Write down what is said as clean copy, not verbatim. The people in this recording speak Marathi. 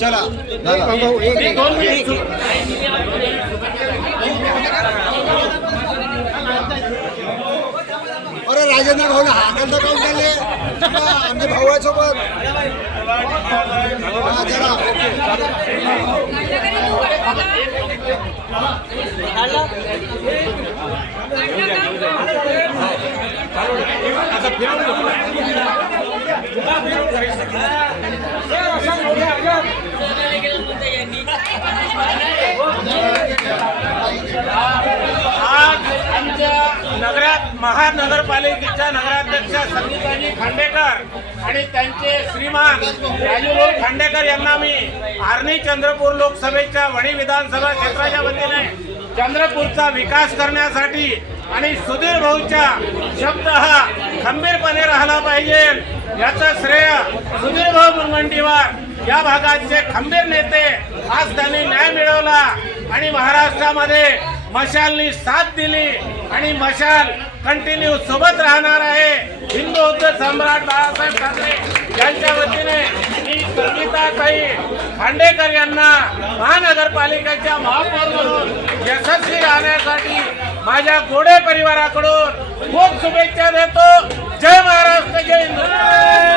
चला अरे राजेंद्र भाऊ हाकल तर काऊन झाले आमचे भाऊ आहे सोबत चला आज आमच्या नगरात महानगरपालिकेच्या नगराध्यक्ष संगीताजी खांडेकर आणि त्यांचे श्रीमान राजूभाऊ खांडेकर यांना मी आर्णी चंद्रपूर लोकसभेच्या वणी विधानसभा क्षेत्राच्या वतीने चंद्रपूरचा विकास करण्यासाठी आणि सुधीर भाऊच्या शब्द हा खंबीरपणे राहिला पाहिजे याचं श्रेय सुधीर भाऊ मुनगंटीवार या भागाचे खंबीर नेते आज त्यांनी न्याय मिळवला आणि महाराष्ट्रामध्ये मशालनी साथ दिली आणि मशाल कंटिन्यू सोबत राहणार आहे। हिंदू बौद्ध सम्राट बाळासाहेब ठाकरे यांच्या वतीने मी संगीताताई खांडेकर यांना महानगरपालिकेच्या महापौर म्हणून यशस्वी राहण्यासाठी माझ्या गोडे परिवाराकडून खूप शुभेच्छा देतो। जय महाराष्ट्र, जय हिंद।